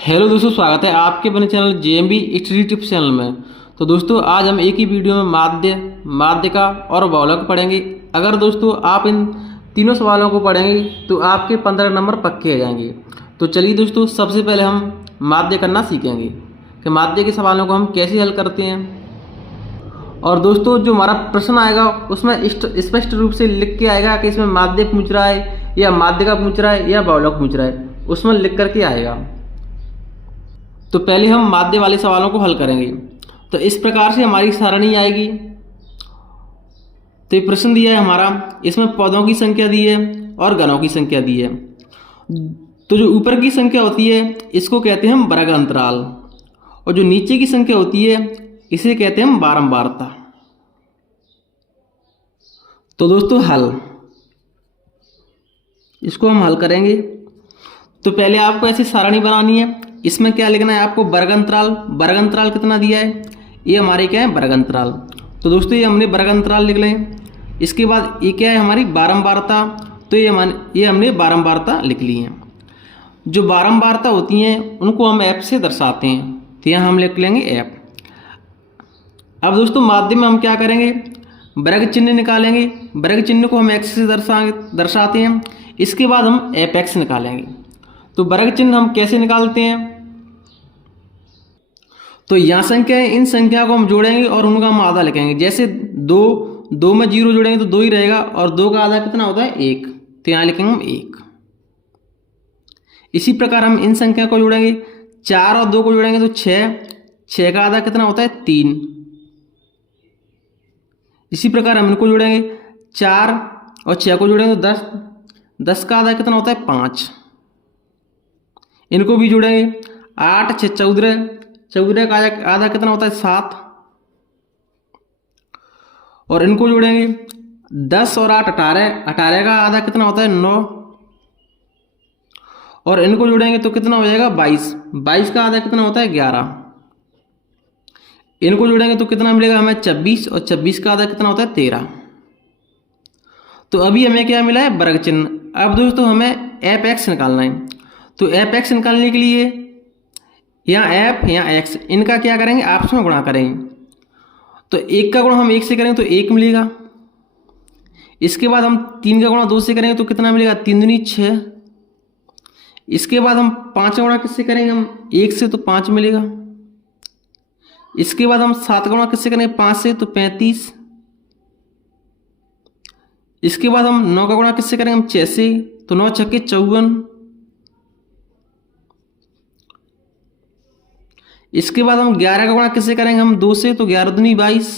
Hello दोस्तों, स्वागत है आपके अपने channel JMB study tips channel में। तो दोस्तों आज हम एक ही वीडियो में माध्यका और बहुलक पढ़ेंगे। अगर दोस्तों आप इन तीनों सवालों को पढ़ेंगे तो आपके 15 नंबर पक्के आ जाएंगे। तो चलिए दोस्तों, सबसे पहले हम माध्य करना सीखेंगे कि माध्य के सवालों को हम कैसे हल करते हैं। और दोस्तों जो हमारा प्रश्न आएगा उसमें स्पष्ट रूप से लिख के आएगा कि इसमें माध्य पूछ रहा है या माध्यका पूछ रहा है या बहुलक पूछ रहा है, उसमें लिख करके आएगा। तो पहले हम माध्य वाले सवालों को हल करेंगे। तो इस प्रकार से हमारी सारणी आएगी। तो ये प्रश्न दिया है हमारा, इसमें पदों की संख्या दी है और गणों की संख्या दी है। तो जो ऊपर की संख्या होती है इसको कहते हैं हम वर्ग अंतराल, और जो नीचे की संख्या होती है इसे कहते हैं हम बारंबारता। तो दोस्तों हल, इसको हम हल करेंगे। तो पहले आपको ऐसी सारणी बनानी है। इसमें क्या लिखना है आपको, वर्ग अंतराल कितना दिया है, ये हमारे क्या है वर्ग अंतराल। तो दोस्तों ये हमने वर्ग अंतराल लिख लें। इसके बाद ये क्या है हमारी बारंबारता, तो ये हमने बारंबारता लिख ली है। जो बारंबारता होती हैं उनको हम एफ से दर्शाते हैं, तो यहाँ हम लिख लेंगे एफ। अब दोस्तों माध्य में हम क्या करेंगे, वर्ग चिन्ह निकालेंगे। वर्ग चिन्ह को हम एक्स से दर्शाते हैं। इसके बाद हम एफ एक्स निकालेंगे। तो वर्ग चिन्ह हम कैसे निकालते हैं, तो यहाँ संख्या है, इन संख्या को हम जोड़ेंगे और उनका हम आधा लिखेंगे। जैसे दो में 0 जोड़ेंगे तो 2 ही रहेगा, और 2 का आधा कितना होता है 1, तो यहाँ लिखेंगे हम 1। इसी प्रकार हम इन संख्या को जोड़ेंगे, 4 और 2 को जोड़ेंगे तो 6 का आधा कितना होता है 3। इसी प्रकार हम इनको जोड़ेंगे, 4 और 6 को जोड़ेंगे तो 10 का आधा कितना होता है 5। इनको भी जोड़ेंगे, 8 6 14 का आधा कितना होता है 7। और इनको जोड़ेंगे, 10 और 8 18 का आधा कितना होता है 9। और इनको जोड़ेंगे तो कितना हो जाएगा 22 का आधा कितना होता है 11। इनको जोड़ेंगे तो कितना मिलेगा हमें 26, और 26 का आधा कितना होता है 13। तो अभी हमें क्या मिला है वर्ग चिन्ह। अब दोस्तों हमें एफ एक्स निकालना है। तो एफ एक्स निकालने के लिए यहाँ एफ यहाँ एक्स, इनका क्या करेंगे आपस में गुणा करेंगे। तो 1 का गुणा हम 1 से करेंगे तो 1 मिलेगा। इसके बाद हम 3 का गुणा 2 से करेंगे तो कितना मिलेगा 3 दूनी 6। इसके बाद हम 5 का गुणा किससे करेंगे हम 1 से, तो 5 मिलेगा। इसके बाद हम 7 का गुणा किससे करेंगे 5 से, तो 35। इसके बाद हम 9 का गुणा किससे करेंगे हम 6 से, तो 9 6 54। इसके बाद हम 11 का गुणा किससे करेंगे हम 2 से, तो 11 दूनी 22।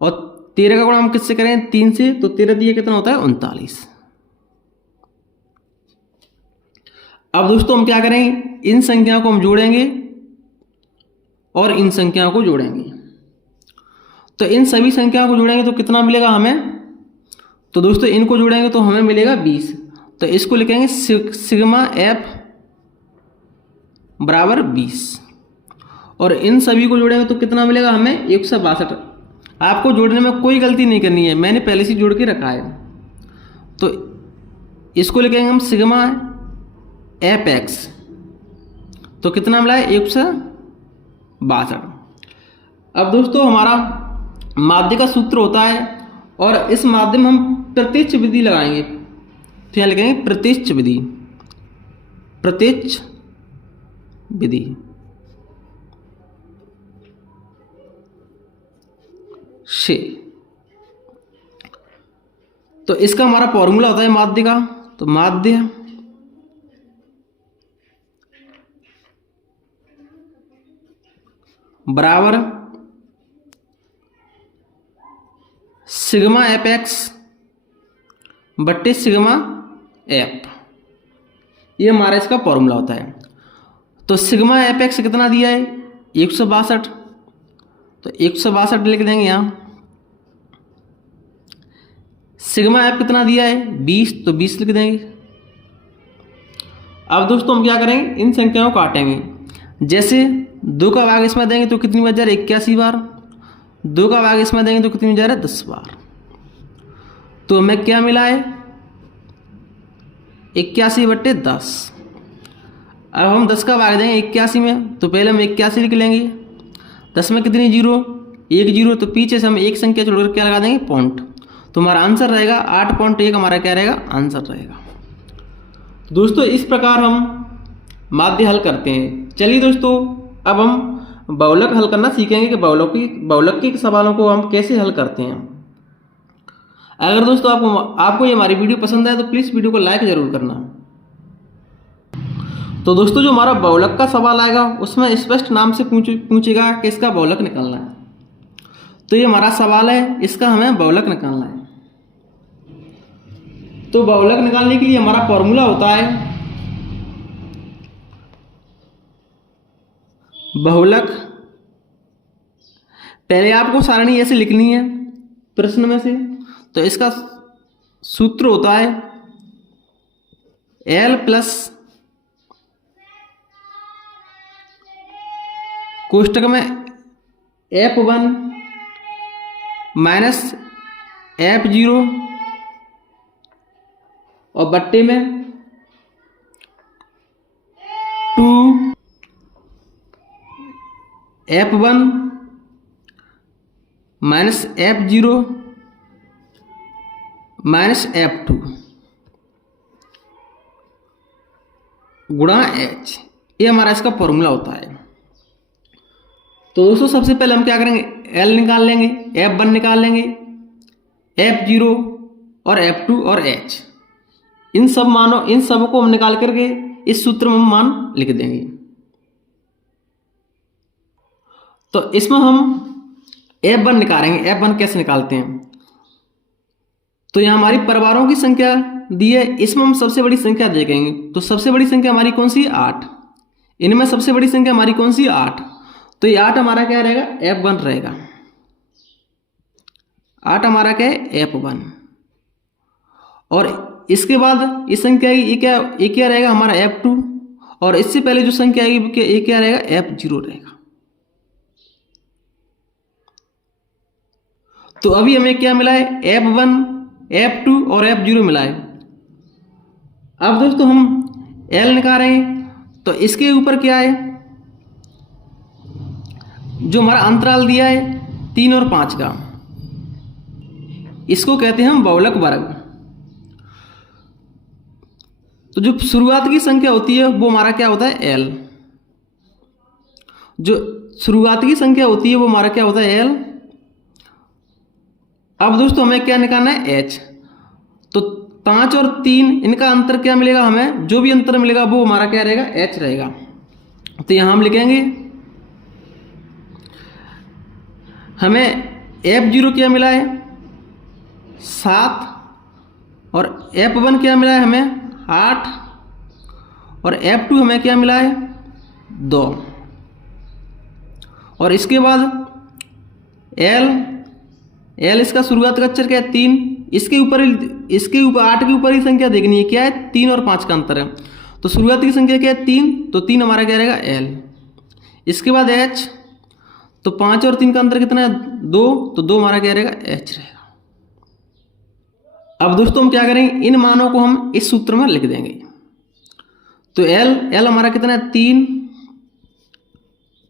और 13 का गुणा हम किससे करेंगे 3 से, तो 13 दिए कितना होता है 39। अब दोस्तों हम क्या करेंगे, इन संख्याओं को हम जोड़ेंगे और इन संख्याओं को जोड़ेंगे। तो इन सभी संख्याओं को जोड़ेंगे तो कितना मिलेगा हमें, तो दोस्तों इनको जोड़ेंगे तो हमें मिलेगा 20। तो इसको लिखेंगे सिग्मा एफ बराबर 20। और इन सभी को जोड़ेंगे तो कितना मिलेगा हमें 162। आपको जोड़ने में कोई गलती नहीं करनी है, मैंने पहले से जोड़ के रखा है। तो इसको लिखेंगे हम सिग्मा एफ एक्स, तो कितना मिला है 162। अब दोस्तों हमारा माध्य का सूत्र होता है, और इस माध्य में हम प्रत्यक्ष विधि लगाएंगे। तो यहाँ लिखेंगे प्रत्यक्ष विधि से। तो इसका हमारा फॉर्मूला होता है माध्य का। तो माध्य बराबर सिग्मा एफ एक्स बट्टे सिग्मा एफ, ये हमारा इसका फॉर्मूला होता है। तो सिग्मा एफ एक्स कितना दिया है 162, तो 162 लिख देंगे यहाँ। सिग्मा एफ कितना दिया है 20, तो 20 लिख देंगे। अब दोस्तों हम क्या करेंगे, इन संख्याओं को काटेंगे। जैसे 2 का भाग इसमें देंगे तो कितनी बार 81 बार, 2 का भाग इसमें देंगे तो कितनी बार 10 बार। तो हमें क्या मिला है 81/10। अब हम 10 का भाग देंगे 81 में, तो पहले हम 81 लिख लेंगे। 10 में कितनी जीरो, 1 जीरो, तो पीछे से हम एक संख्या छोड़कर क्या लगा देंगे, पॉइंट। तो हमारा आंसर रहेगा 8.1, हमारा क्या रहेगा, आंसर रहेगा। दोस्तों इस प्रकार हम माध्य हल करते हैं। चलिए दोस्तों अब हम बहुलक हल करना सीखेंगे कि बहुलक के सवालों को हम कैसे हल करते हैं। अगर दोस्तों आपको ये हमारी वीडियो पसंद आए तो प्लीज़ वीडियो को लाइक जरूर करना। तो दोस्तों जो हमारा बहुलक का सवाल आएगा उसमें स्पष्ट नाम से पूछेगा कि इसका बहुलक निकालना है। तो ये हमारा सवाल है, इसका हमें बहुलक निकालना है। तो बहुलक निकालने के लिए हमारा फॉर्मूला होता है बहुलक। पहले आपको सारणी ऐसे लिखनी है प्रश्न में से। तो इसका सूत्र होता है L प्लस कोष्टक में F1 माइनस F0 और बट्टे में 2 F1 minus F0 minus F2 गुणा H, ये हमारा इसका फॉर्मूला होता है। तो दोस्तों सबसे पहले हम क्या करेंगे, L निकाल लेंगे, F1 निकाल लेंगे, F0 और F2 और H, इन सब को हम निकाल करके इस सूत्र में हम मान लिख देंगे। तो इसमें हम F1 निकालेंगे। F1 कैसे निकालते हैं, तो यहाँ हमारी परिवारों की संख्या दी है, इसमें हम सबसे बड़ी संख्या देखेंगे। तो सबसे बड़ी संख्या हमारी कौन सी है, 8। इनमें सबसे बड़ी संख्या हमारी कौन सी है, 8। तो ये 8 हमारा क्या रहेगा, F1 रहेगा। 8 हमारा क्या है, F1। और इसके बाद इस संख्या की ये क्या रहेगा, हमारा F2। और इससे पहले जो संख्या आएगी ये क्या रहेगा, F0 रहेगा। तो अभी हमें क्या मिला है, F1, F2 और F0 मिला है। अब दोस्तों हम L निकाल रहे हैं। तो इसके ऊपर क्या है, जो हमारा अंतराल दिया है 3 और 5 का, इसको कहते हैं हम बहुलक वर्ग। तो जो शुरुआत की संख्या होती है वो हमारा क्या होता है, L। जो शुरुआत की संख्या होती है वो हमारा क्या होता है, L। अब दोस्तों हमें क्या निकालना है, H। तो 5 और 3 इनका अंतर क्या मिलेगा, हमें जो भी अंतर मिलेगा वो हमारा क्या रहेगा, H रहेगा। तो यहां हम लिखेंगे हमें F0 क्या मिला है, 7। और F1 क्या मिला है हमें, 8। और F2 हमें क्या मिला है, 2। और इसके बाद L इसका शुरुआत का अक्षर क्या है, 3। इसके ऊपर 8 के ऊपर ही संख्या देखनी है, क्या है, 3 और 5 का अंतर है। तो शुरुआत की संख्या क्या है, 3। तो 3 हमारा क्या रहेगा, L। इसके बाद H। तो 5 और 3 का अंतर कितना है, 2। तो 2 हमारा क्या रहेगा, H रहेगा। अब दोस्तों हम क्या करेंगे, इन मानों को हम इस सूत्र में लिख देंगे। तो L हमारा कितना है, 3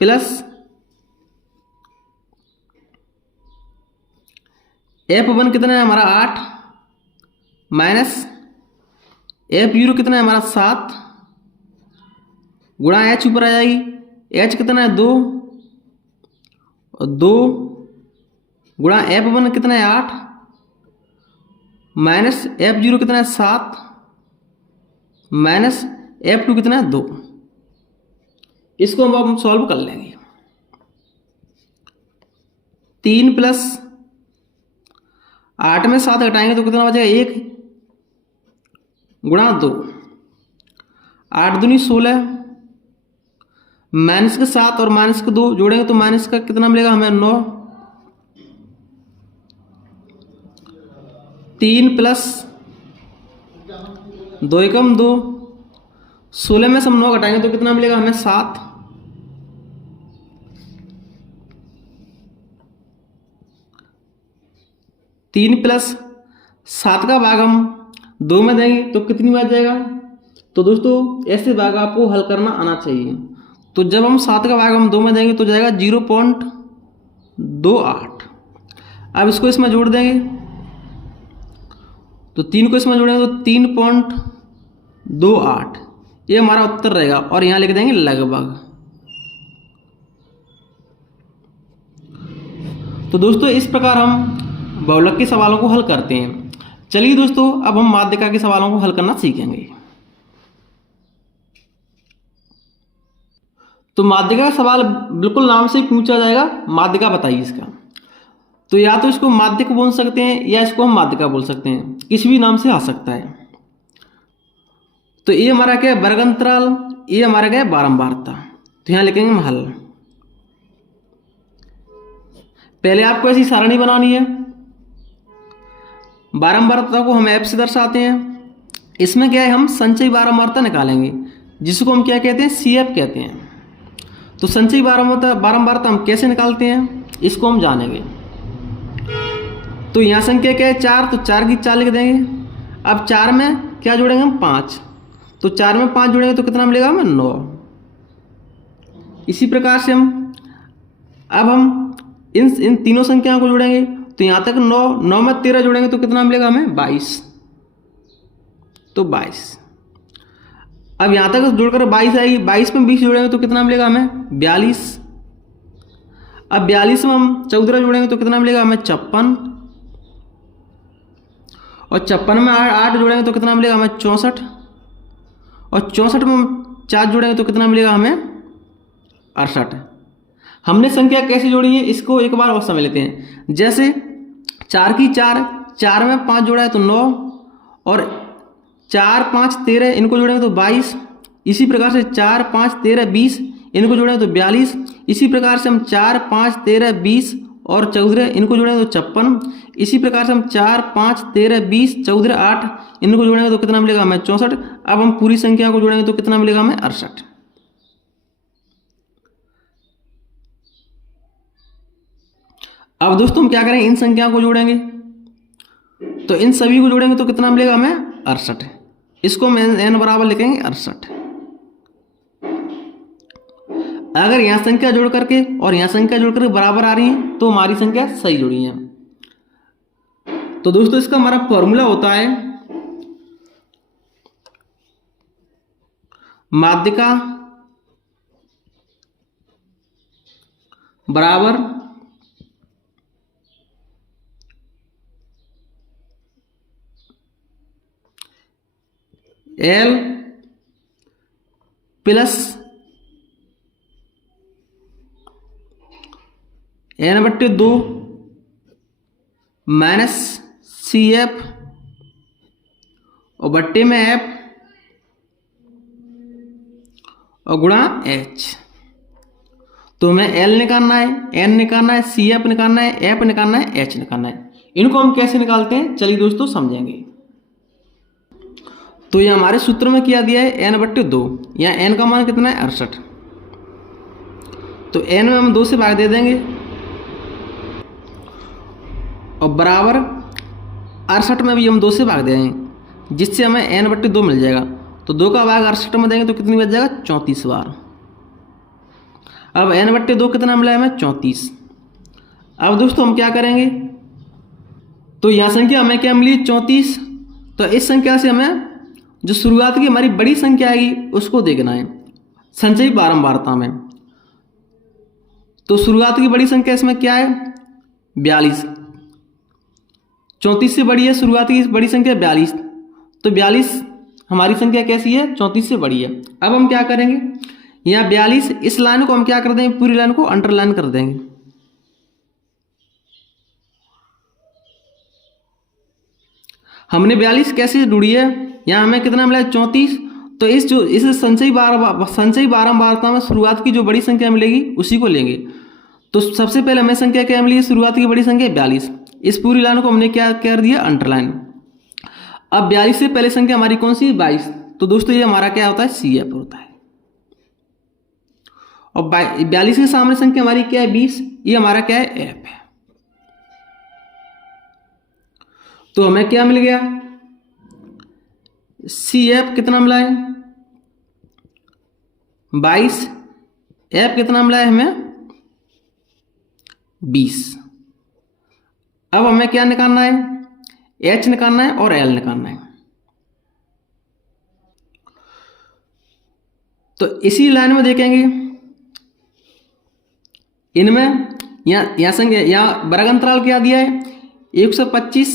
प्लस F1 कितना है हमारा, 8 माइनस F0 कितना है हमारा, 7 गुणा H ऊपर आ जाएगी। H कितना है, 2। और 2 गुणा F1 कितना है, 8 माइनस F0 कितना है, 7 माइनस F2 कितना है, 2। इसको हम सॉल्व कर लेंगे। 3 प्लस 8 में 7 घटाएंगे तो कितना बचेगा, 1 गुणा 2। 8 दूनी 16 माइनस के 7 और माइनस के 2 जोड़ेंगे तो माइनस का कितना मिलेगा हमें, 9। 3 प्लस 2 एकम 2, 16 में से हम 9 घटाएंगे तो कितना मिलेगा हमें, 7। 3 प्लस 7 का भाग हम 2 में देंगे तो कितनी बार जाएगा, तो दोस्तों ऐसे भाग आपको हल करना आना चाहिए। तो जब हम 7 का भाग हम 2 में देंगे तो जाएगा 0.28। अब इसको इसमें जोड़ देंगे तो 3 को इसमें जोड़ेंगे तो 3.28, ये हमारा उत्तर रहेगा। और यहाँ लिख देंगे लगभग। तो दोस्तों इस प्रकार हम बहुलक के सवालों को हल करते हैं। चलिए दोस्तों अब हम माध्यिका के सवालों को हल करना सीखेंगे। तो माध्यिका का सवाल बिल्कुल नाम से पूछा जाएगा, माध्यिका बताइए इसका। तो या तो इसको माध्यक बोल सकते हैं या इसको हम माध्यिका बोल सकते हैं, किसी भी नाम से आ सकता है। तो ये हमारा क्या है वर्ग अंतराल, ये हमारा क्या है बारंबारता। तो यहाँ लिखेंगे हम हल। पहले आपको ऐसी सारणी बनानी है। बारंबारता को हम एफ से दर्शाते हैं। इसमें क्या है हम संचयी बारंबारता निकालेंगे, जिसको हम क्या कहते हैं CF कहते हैं। तो संचयी बारंबारता हम कैसे निकालते हैं इसको हम जानेंगे। तो यहाँ संख्या क्या है 4, तो 4 की 4 लिख देंगे। अब 4 में क्या जोड़ेंगे हम 5, तो 4 में 5 जोड़ेंगे तो कितना मिलेगा हमें 9। इसी प्रकार से अब हम इन तीनों संख्याओं को जोड़ेंगे तो यहाँ तक 9 में 13 जोड़ेंगे तो कितना मिलेगा हमें 22, तो 22। अब यहाँ तक जोड़कर 22 आएगी, 22 में 20 जोड़ेंगे तो कितना मिलेगा हमें 42। अब 42 में हम 14 जोड़ेंगे तो कितना मिलेगा हमें 56, और 56 में 8 जोड़ेंगे तो कितना मिलेगा हमें 64, और 64 में हम 4 जोड़ेंगे तो कितना मिलेगा हमें 68। हमने संख्या कैसे जोड़ी है इसको एक बार और समझ लेते हैं। जैसे 4 की 4 में 5 जोड़ा है तो 9, और 4, 5, 13 इनको जोड़ेंगे तो 22। इसी प्रकार से 4, 5, 13, 20 इनको जोड़ेंगे तो 42। इसी प्रकार से हम 4, 5, 13, 20 और 14 इनको जोड़ेंगे तो 56। इसी प्रकार से हम 4, 5, 13, 20, 14, 8 इनको जोड़ेंगे तो कितना मिलेगा हमें 64। अब हम पूरी संख्या को जोड़ेंगे तो कितना मिलेगा हमें 68। अब दोस्तों हम क्या करेंगे इन संख्याओं को जोड़ेंगे, तो इन सभी को जोड़ेंगे तो कितना मिलेगा हमें 68। इसको हम n बराबर लिखेंगे 68। अगर यहाँ संख्या जोड़ करके और यहाँ संख्या जोड़ करके बराबर आ रही है तो हमारी संख्या सही जुड़ी है। तो दोस्तों इसका हमारा फॉर्मूला होता है माध्यिका बराबर L plus n/2 minus CF और बट्टे में F और गुणा H। तो हमें L निकालना है, N निकालना है, CF निकालना है, F निकालना है, H निकालना है। इनको हम कैसे निकालते हैं चलिए दोस्तों समझेंगे। तो ये हमारे सूत्र में क्या दिया है n/2, यहाँ n का मान कितना है 68। तो n में हम 2 से भाग दे देंगे और बराबर 68 में भी हम 2 से भाग देंगे, जिससे हमें n/2 मिल जाएगा। तो 2 का भाग 68 में देंगे तो कितनी बच जाएगा 34 बार। अब n/2 कितना मिला है हमें 34। अब दोस्तों हम क्या करेंगे, तो यहाँ संख्या हमें क्या मिली 34। तो इस संख्या से हमें जो शुरुआत की हमारी बड़ी संख्या आएगी उसको देखना है संचयी बारंबारता में। तो शुरुआत की बड़ी संख्या इसमें क्या है 42, 34 से बड़ी है शुरुआत की बड़ी संख्या 42। तो 42 हमारी संख्या कैसी है 34 से बड़ी है। अब हम क्या करेंगे, यहाँ 42 इस लाइन को हम क्या कर देंगे, पूरी लाइन को अंडरलाइन कर देंगे। हमने 42 कैसे जुड़ी है, यहाँ हमें कितना मिला है 34। तो इस संचयी बारंबारता में शुरुआत की जो बड़ी संख्या मिलेगी उसी को लेंगे। तो सबसे पहले हमें संख्या क्या मिली, शुरुआत की बड़ी संख्या 42। इस पूरी लाइन को हमने क्या कर दिया अंडरलाइन। अब 42 से पहले संख्या हमारी कौन सी 22। तो दोस्तों ये हमारा क्या होता है CF होता है। और 42 के सामने संख्या हमारी क्या है 20, ये हमारा क्या है F है। तो हमें क्या मिल गया CF कितना मिला है 22, एफ कितना मिला है हमें 20। अब हमें क्या निकालना है, एच निकालना है और एल निकालना है। तो इसी लाइन में देखेंगे इनमें यहाँ संख्या यहाँ वर्ग अंतराल क्या दिया है 125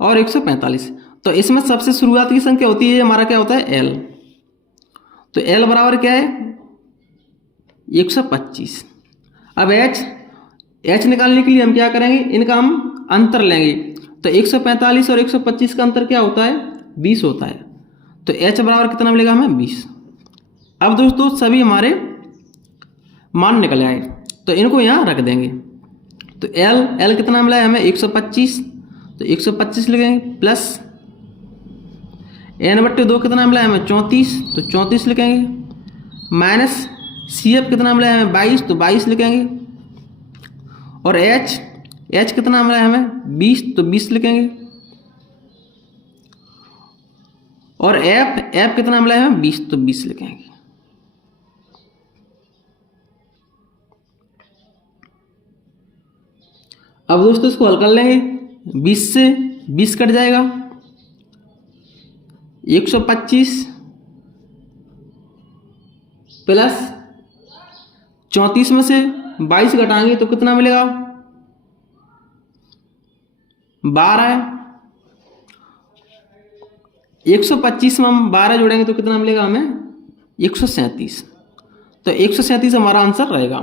और 145। तो इसमें सबसे शुरुआत की संख्या होती है हमारा क्या होता है एल। तो एल बराबर क्या है 125। अब एच निकालने के लिए हम क्या करेंगे, इनका हम अंतर लेंगे। तो 145 और 125 का अंतर क्या होता है 20 होता है। तो एच बराबर कितना मिलेगा हमें 20। अब दोस्तों सभी हमारे मान निकल आए, तो इनको यहाँ रख देंगे। तो एल कितना मिला है हमें 125, तो 125 लिखेंगे प्लस n/2 कितना मिला है हमें 34, तो 34 लिखेंगे माइनस सी एफ कितना मिला है हमें 22, तो 22 लिखेंगे और एच कितना मिला है हमें 20, तो 20 लिखेंगे और एफ कितना मिला है हमें 20, तो 20 लिखेंगे। अब दोस्तों इसको हल कर लेंगे, 20 से 20 कट जाएगा, 125 प्लस 34 में से 22 घटाएंगे तो कितना मिलेगा 12। 125 में हम 12 जोड़ेंगे तो कितना मिलेगा हमें 137। तो 137 हमारा आंसर रहेगा।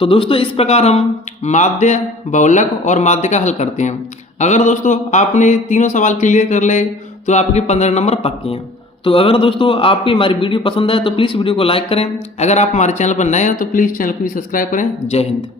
तो दोस्तों इस प्रकार हम माध्य, बहुलक और माध्य का हल करते हैं। अगर दोस्तों आपने तीनों सवाल क्लियर कर ले तो आपके 15 नंबर पक्के हैं। तो अगर दोस्तों आपकी हमारी वीडियो पसंद आए तो प्लीज़ वीडियो को लाइक करें। अगर आप हमारे चैनल पर नए हैं तो प्लीज़ चैनल को भी सब्सक्राइब करें। जय हिंद।